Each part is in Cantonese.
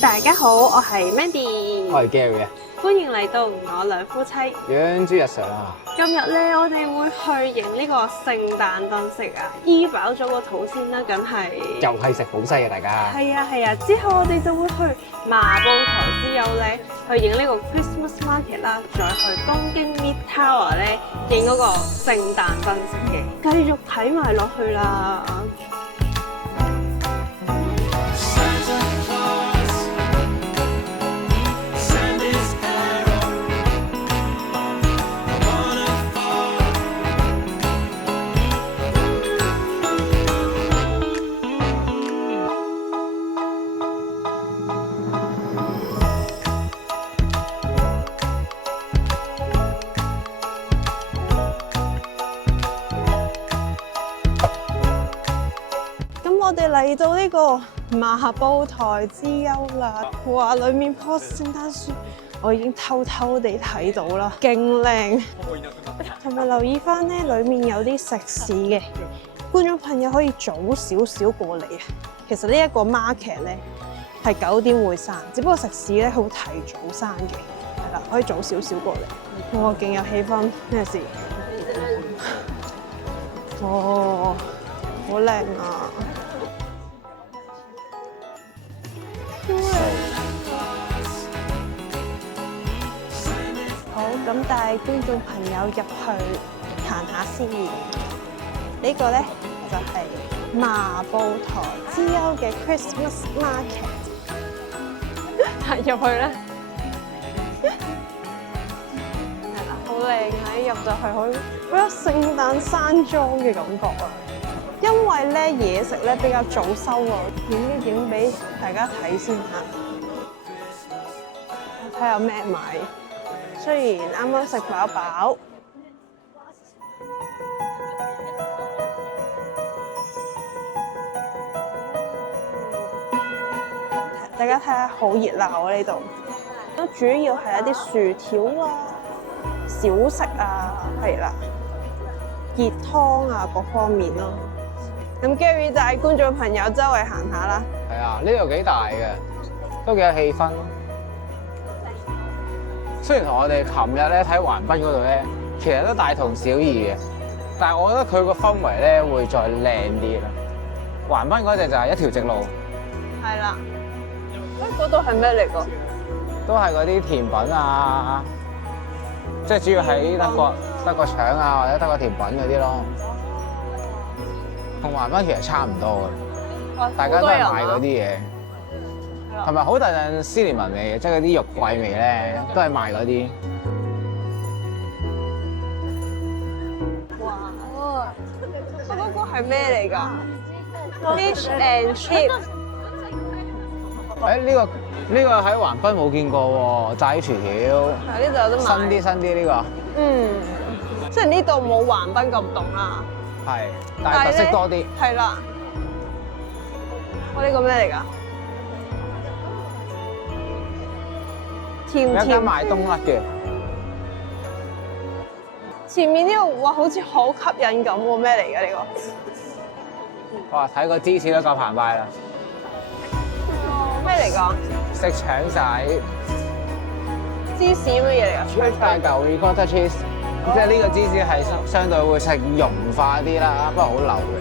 大家好，我係 Mandy，我係 Gary 啊，歡迎嚟到我兩夫妻。養豬日常啊！今日咧，我哋會去影呢個聖誕燈飾啊，醫飽咗個肚先啦，梗係。又係食好西嘅大家。係啊，之後我哋就會去麻布台之友咧，去影呢個 Christmas Market 啦，再去東京 Mid Tower 咧影嗰個聖誕燈飾嘅，繼續睇埋落去啦。我哋嚟到呢個麻布台之優啦，哇！裡面棵聖誕樹，我已經偷偷地睇到啦，勁靚。同埋留意翻咧，裡面有啲食肆嘅，觀眾朋友可以早少少過嚟啊。其實呢一個 market 咧係9點會閂，只不過食肆咧好提早閂嘅，係啦，可以早少少過嚟。哇！勁有氣氛，咩事？哦，好靚啊！好，咁帶觀眾朋友入去行下先。呢個咧就係麻布台之優嘅 Christmas Market。行入去咧，係啦，好靚啊！一入到去好有聖誕山莊嘅感覺啊！因為咧嘢食咧比較早收啊，影俾大家睇先嚇。睇下有咩買。雖然啱啱食飽飽，大家睇下好熱鬧啊！呢度都主要係一啲薯條啊、小食啊，係啦，熱湯啊各方面咯。咁 Gary 帶觀眾朋友周圍行下啦。係啊，呢度幾大嘅，都幾有氣氛。雖然同我哋琴日咧睇橫濱嗰度咧，其實都大同小異嘅，但係我覺得佢個氛圍咧會再靚啲啦。橫濱嗰隻就係一條直路，係啦。嗰度係咩嚟㗎？都係嗰啲甜品啊，即係主要喺德國腸啊或者德國甜品嗰啲咯。同橫濱其實差唔多嘅，大家都係賣嗰啲嘢。係咪好大陣斯連文味嘅？即係嗰啲肉桂味咧，都係賣嗰啲。哇！嗰個係咩嚟㗎 ？Fish and chip。呢個喺橫濱冇見過喎，炸啲薯條。係呢度有得賣。新啲呢個。嗯。即係呢度冇橫濱咁凍啦。係，但係特色多啲。係啦。呢個咩嚟㗎？甜有一間賣冬甩嘅。前面呢個哇，好似好吸引咁喎，咩嚟㗎呢個？哇！睇個芝士都夠澎湃啦。咩嚟㗎？食腸仔。芝士乜嘢嚟㗎？大嚿 ricotta cheese，即係呢個芝士係相對會食溶化啲啦，不過好流嘅。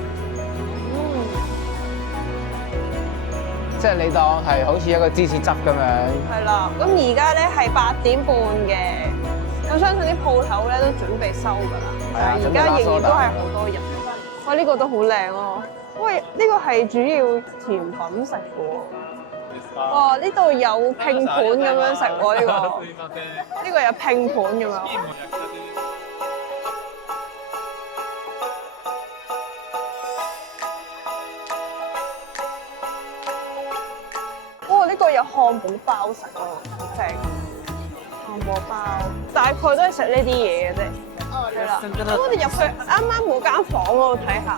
即係你當係好似一個芝士汁咁樣。係啦，咁而家咧係8點半嘅，我相信啲鋪頭咧都準備收㗎啦。係啊，而家仍然都係好多人。哇，呢個都好靚咯！喂，呢個係主要甜品食嘅喎。哇！呢度有拼盤咁樣食喎，呢個有拼盤咁樣。哇！呢個有漢堡包食喎，好正！漢堡包大概都係食呢啲嘢嘅啫。係啦，咁我哋入去啱啱嗰間房嗰度睇下。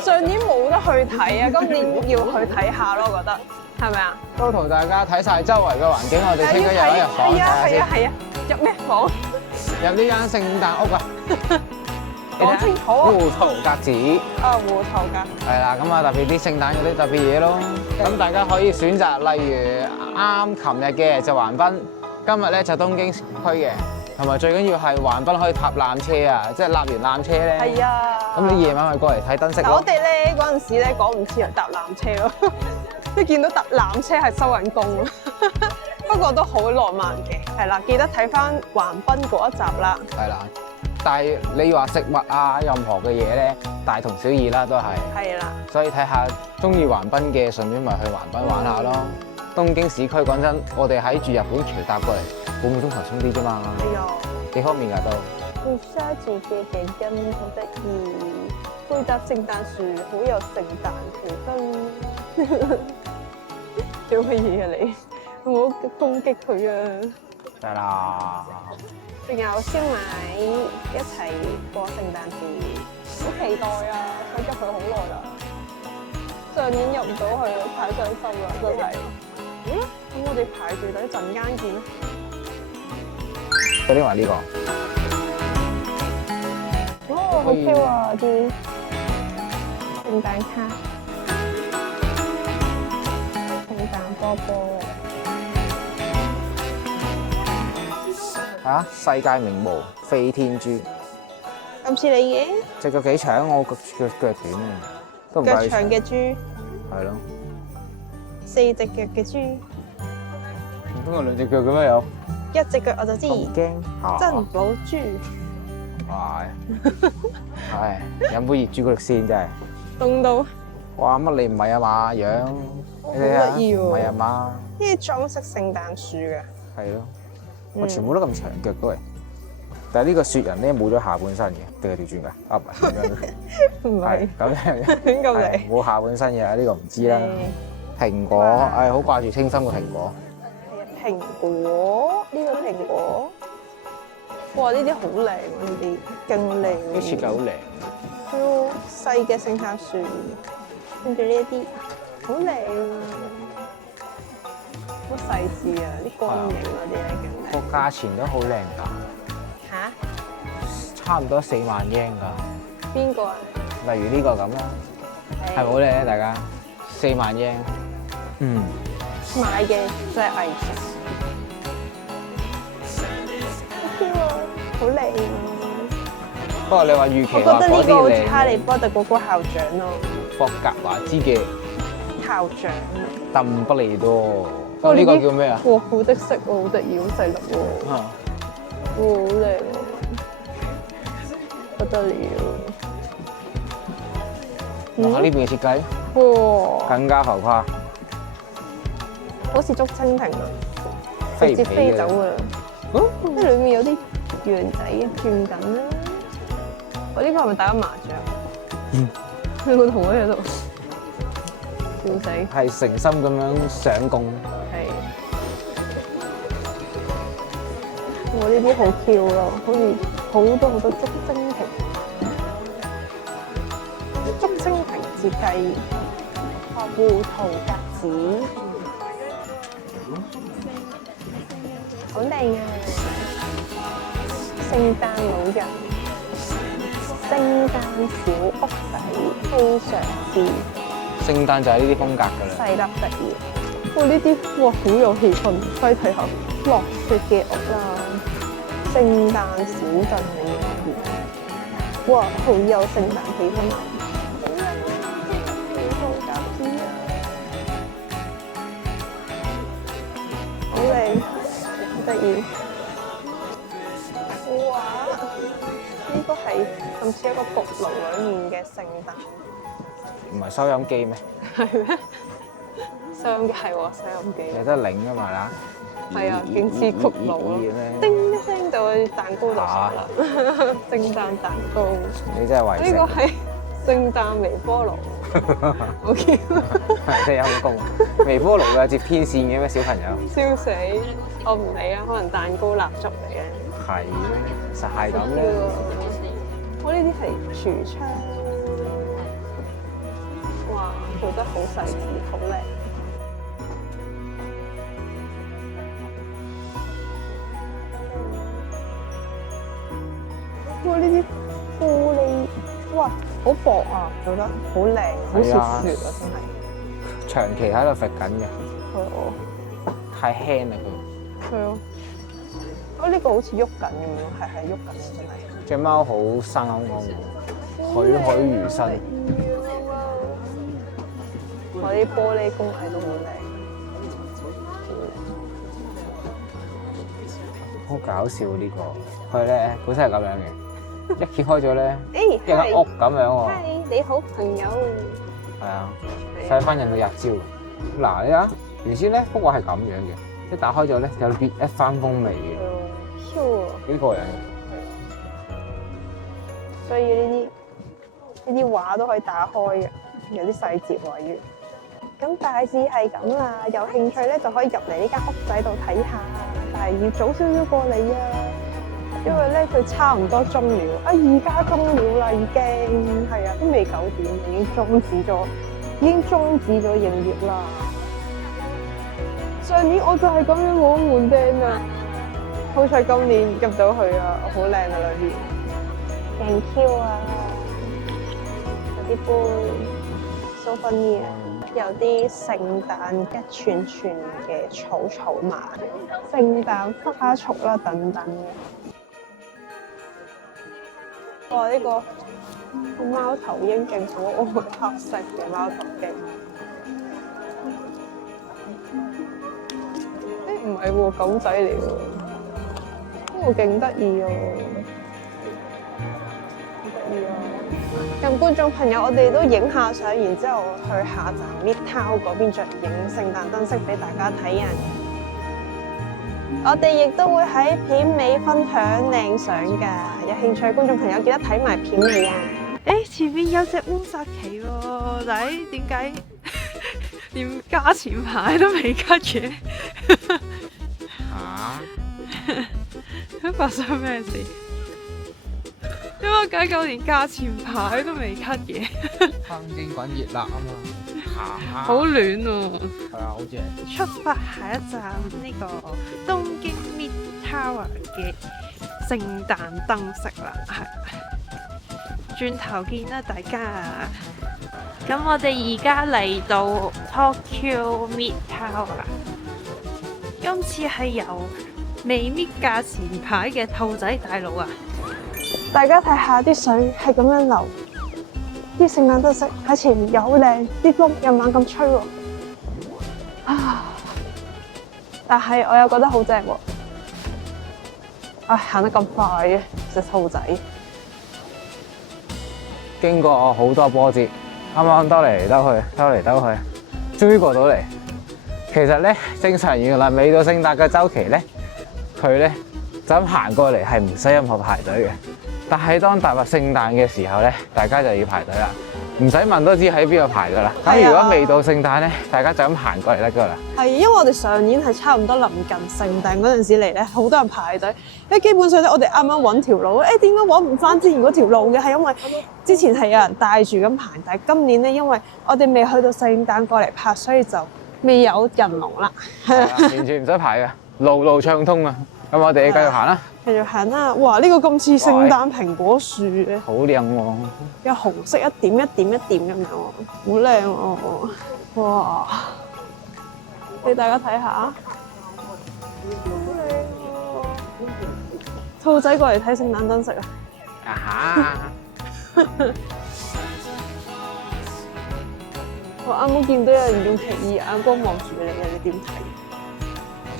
上年冇得去睇啊，今年要去睇下咯，我覺得係咪啊？都同大家睇晒周圍嘅環境，我哋聽日入一入房睇下先。係啊，入咩房？入呢間聖誕屋啊！講清楚啊！胡桃格子。啊，胡桃格。係啦，咁啊特別啲聖誕嗰啲特別嘢咯。咁大家可以選擇，例如啱琴日嘅就橫濱，今日咧就東京區嘅。同埋最緊要係橫濱可以搭纜車啊！即係搭完纜車咧，係啊。咁你夜晚咪過嚟睇燈飾咯。我哋咧嗰陣時咧講唔切去搭纜車咯，即係見到搭纜車係收緊工咯。不過都好浪漫嘅，係啦，記得睇翻橫濱嗰一集啦。係啦，但係你話食物啊，任何嘅嘢咧，大同小異啦，都係。係啦。所以睇下中意橫濱嘅，順便咪去橫濱玩下咯。東京市區講真，我哋喺住日本橋搭過嚟，半個鐘頭鬆啲啫嘛。係啊，幾方便㗎都。沙字嘅頸巾好得意，配搭聖誕樹，好有聖誕氣氛。做乜嘢啊你？唔好攻擊佢啊！得啦。仲有燒賣，一齊過聖誕節，好期待啊！想入去好耐啦，上年入唔到去，太傷心啦，真係。咁我哋排住隊陣間見啦。嗰啲話呢個。哦，好 Q 啊啲聖誕卡、聖誕波波。嚇！世界名模飛天豬。咁似你嘅？隻腳幾長？我腳短啊，都唔夠長嘅豬。係咯。4隻腳嘅豬，唔通我2隻腳嘅咩有？1隻腳我就知，驚珍寶豬。係，飲杯熱朱古力先真係。凍到。哇！乜你唔係啊嘛樣？好得意喎。唔係啊嘛？呢啲裝飾聖誕樹嘅。係咯，我全部都咁長腳嘅喂。但係呢個雪人咧冇咗下半身嘅，定係調轉㗎？啊唔係咁樣。唔係。咁樣嘅。點咁嚟？冇下半身嘅呢個唔知啦。蘋果，好掛住清新嘅蘋果。係啊，蘋果呢個蘋果，哇！呢啲好靚啊，呢啲勁靚。啲設計好靚。係喎，細嘅聖誕樹，跟住呢一啲好靚啊，好細緻啊，啲光影嗰啲咧勁靚。個價錢都好靚㗎。嚇？差唔多4萬日圓㗎。邊個啊？例如呢個咁啦，係咪好靚咧？大家4萬日圓。買嘅即係藝術，好靚啊！不過你話預期話嗰啲靚，我覺得呢個好似哈利波特嗰個校長咯，霍格華茲嘅校長鄧不利多。不過呢個叫咩啊？哇，好的色喎，好得意，好細粒喎，哇，好靚啊，不得了！哇，呢邊嘅設計，哇，更加浮誇。好似竹蜻蜓啊，直接飛走噶啦！即係裏面有啲羊仔轉緊啦。我呢個係咪打緊麻將？有個同學喺度笑死。係誠心咁樣上供。係。我呢啲好 Q 咯，好似好多竹蜻蜓。竹蜻蜓設計，胡桃格子。好靚啊！聖誕老人、聖誕小屋仔非常之，聖誕就係呢啲風格㗎啦。細粒得意，哇！呢啲哇好有氣氛，快睇下落雪嘅屋啦，聖誕小鎮嘅樣，哇！好有聖誕氣氛啊！好靚啊！胡桃格子啊，好靚。得意，哇！呢個係咁似一個焗爐裡面嘅聖誕，唔係收音機咩？係咩？收音機係喎，收音機。有得擰㗎嘛啦？係啊，勁似焗爐咯，叮一聲就去蛋糕度食啦。聖誕蛋糕。你真係為食。呢個係聖誕微波爐。好 Q。真係陰公。微波爐有接天線嘅咩小朋友？笑死！我唔理啊，可能蛋糕蠟燭嚟嘅。係，實係咁咧。我呢啲係櫥窗。哇，做得好細緻，好靚。哇！呢啲玻璃，哇，好薄啊，做得好靚，好似雪啊，真係。長期喺度揈緊嘅。係哦。太輕啦佢。係啊。哦，呢個好似喐緊咁樣，係喐緊嘅真係。隻貓好生勾勾喎，栩栩如生。我啲玻璃工藝都好靚。好搞笑呢個，佢咧本身係咁樣嘅，一揭開咗咧，一間屋咁樣喎。你好朋友。係啊，細分印到日招。嗱，你睇，原先咧幅畫係咁樣嘅，一打開咗咧有別一番風味嘅，幾過癮嘅。所以呢啲畫都可以打開嘅，有啲細節位。咁大致係咁啦，有興趣咧就可以入嚟呢間屋仔度睇下，但係要早少少過嚟啊，因為咧佢差唔多鐘了，而家鐘了啦已經，係啊，都未9點，已經終止咗營業啦。上年我就係咁樣摸門釘啊，好彩今年入到去啊，好靚啊裏邊，勁 Q 啊，有啲杯souvenir。有啲聖誕一串串嘅草麻、聖誕花束啦等等嘅。哇！呢個貓頭鷹勁可愛，黑色嘅貓頭鷹。唔係喎，狗仔嚟喎。呢個勁得意喎，好得意啊！咁觀眾朋友，我哋都影下相，然之後去下站 Midtown 嗰邊再影聖誕燈飾俾大家睇啊！我哋亦都會喺片尾分享靚相㗎，有興趣觀眾朋友記得睇埋片尾啊！前面有隻烏薩奇喎，仔點解連價錢牌都未 cut 嘅？發生咩事？點解9連價錢牌都未 cut 嘅？香精滾熱辣啊嘛，好暖喎！係啊，好正。出發下一站呢個東京 Midtower 嘅聖誕燈飾啦，係。轉頭見啦，大家。咁我哋而家嚟到 Tokyo Midtower， 今次係由未搣價錢牌嘅兔仔大佬啊！大家睇下啲水係咁樣流，啲聖誕燈飾喺前面又好靚，啲風又猛咁吹喎。但係我又覺得好正喎。行得咁快嘅隻兔仔。經過好多波折，啱啱兜嚟兜去，終於過到嚟。其實咧，正常原來未到聖誕嘅週期咧，佢咧就咁行過嚟係唔使任何排隊嘅。但係當踏入聖誕嘅時候咧，大家就要排隊啦，唔使問都知喺邊度排噶啦。咁如果未到聖誕咧，大家就咁行過嚟得噶啦。係，因為我哋上年係差唔多臨近聖誕嗰陣時嚟咧，好多人排隊。因為基本上咧，我哋啱啱揾條路，點解揾唔翻之前嗰條路嘅？係因為之前係有人帶住咁排，但係今年咧，因為我哋未去到聖誕過嚟拍，所以就未有人龍啦。係啊，完全唔使排嘅，路路暢通啊！咁我哋繼續行啦。繼續行啦！哇，呢個咁似聖誕蘋果樹嘅，好靚喎！有紅色一點一點一點咁樣喎，好靚喎！哇，俾大家睇下，好靚喎！兔仔過嚟睇聖誕燈飾啊！我啱啱見到有人用奇異眼光望住你，你點睇？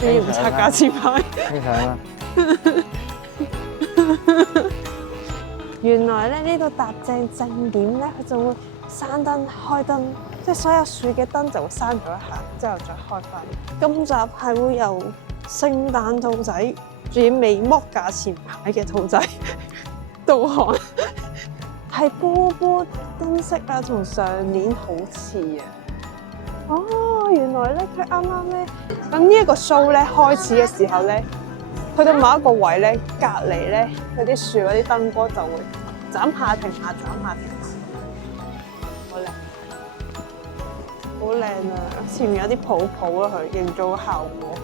你要唔拆價錢牌？你睇啦！原來咧呢度搭正點咧，佢就會閂燈開燈，即係所有樹嘅燈就會閂咗一下，之後再開翻。今集係會由聖誕兔仔，仲要未剝價錢牌嘅兔仔導航，係波波燈飾啊，同上年好似啊。哦，原來咧佢啱啱咧，咁呢一個 show 咧開始嘅時候咧，去到某一個位咧，隔離咧嗰啲樹嗰啲燈光就會斬下停下，斬下停下，好靚。好靚啊！前面有啲泡泡啊，佢營造個效果。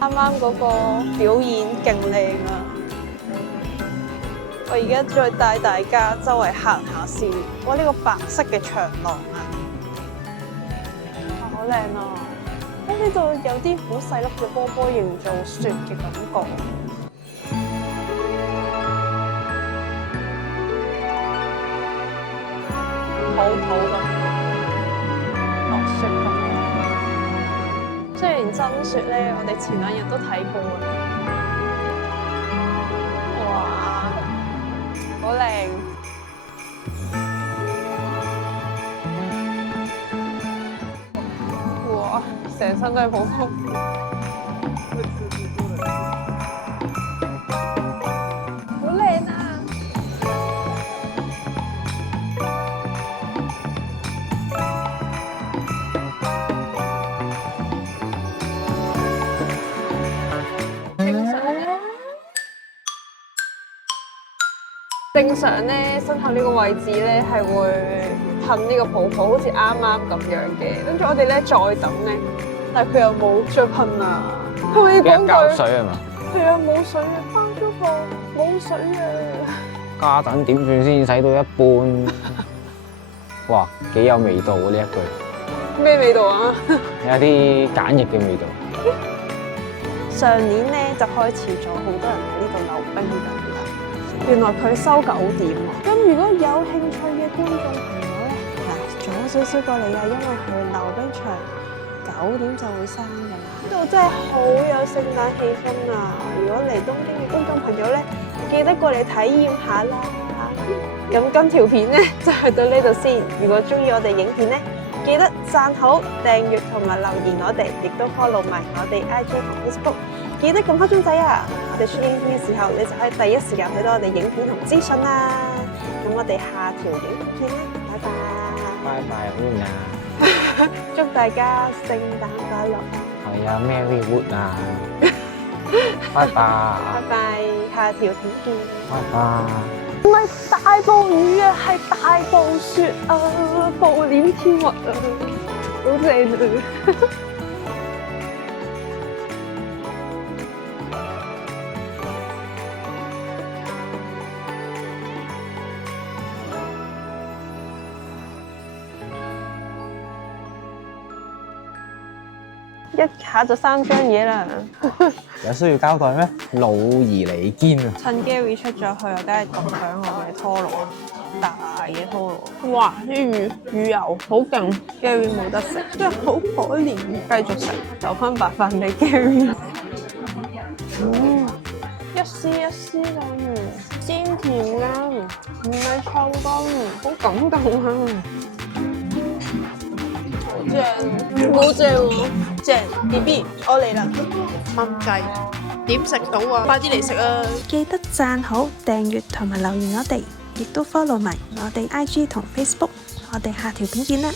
啱啱嗰個表演勁靚啊！我而家再帶大家周圍行下先。哇！呢個白色嘅長廊啊！好靚啊！呢度有啲好細粒嘅波波，營造雪嘅感覺。泡泡咁落雪咁。雖然真雪咧，我哋前2日都睇過啦。哇！好靚！成身都係泡泡，好靚啊！正常咧，身後呢個位置咧係會噴呢個泡泡，好似啱啱咁樣嘅。跟住我哋咧再等咧。但係佢又冇再噴啊！可以講膠水係嘛？係啊，冇水啊，翻咗貨冇水啊！家陣點算先洗到一半？哇，幾有味道喎呢一句！咩味道啊？有啲鹼液嘅味道。上年咧就開始咗，好多人喺呢度溜冰緊啦。原來佢收9點啊！咁如果有興趣嘅觀眾朋友咧，嗱早少少過嚟啊，因為佢溜冰場9點就會閂㗎啦。呢度真係好有聖誕氣氛啊！如果嚟東京嘅觀眾朋友咧，記得過嚟體驗下啦。咁今條片咧就去到呢度先。如果中意我哋影片咧，記得讚好、訂閱同埋留言我哋，亦都 follow 埋我哋 IG 同 Facebook。記得撳開鐘仔啊！我哋出影片嘅時候，你就可以第一時間睇到我哋影片同資訊啦。咁我哋下條影片咧，拜拜。拜拜，Wood 啊！祝大家聖誕快樂！係啊，Merry Wood 啊！拜拜。拜拜，下條片見。拜拜。唔係大暴雨啊，係大暴雪啊，暴殄天物啊，好正啊！一下就3張嘢啦。有需要交代咩？老而彌堅啊！趁 Gary 出咗去，我梗係共享我嘅拖羅，大嘅拖羅。哇！啲魚油好勁 ，Gary 冇得食，真係好可憐。繼續食，留翻白飯俾 Gary。一絲一絲咁，鮮甜㗎，唔係臭㗎，好感動啊！正，好正喎！正 ，BB， 我嚟啦！蚊雞點食到啊？快啲嚟食啊！記得讚好、訂閱同埋留言我哋，亦都 follow 埋我哋 IG 同 Facebook。我哋下條片見啦！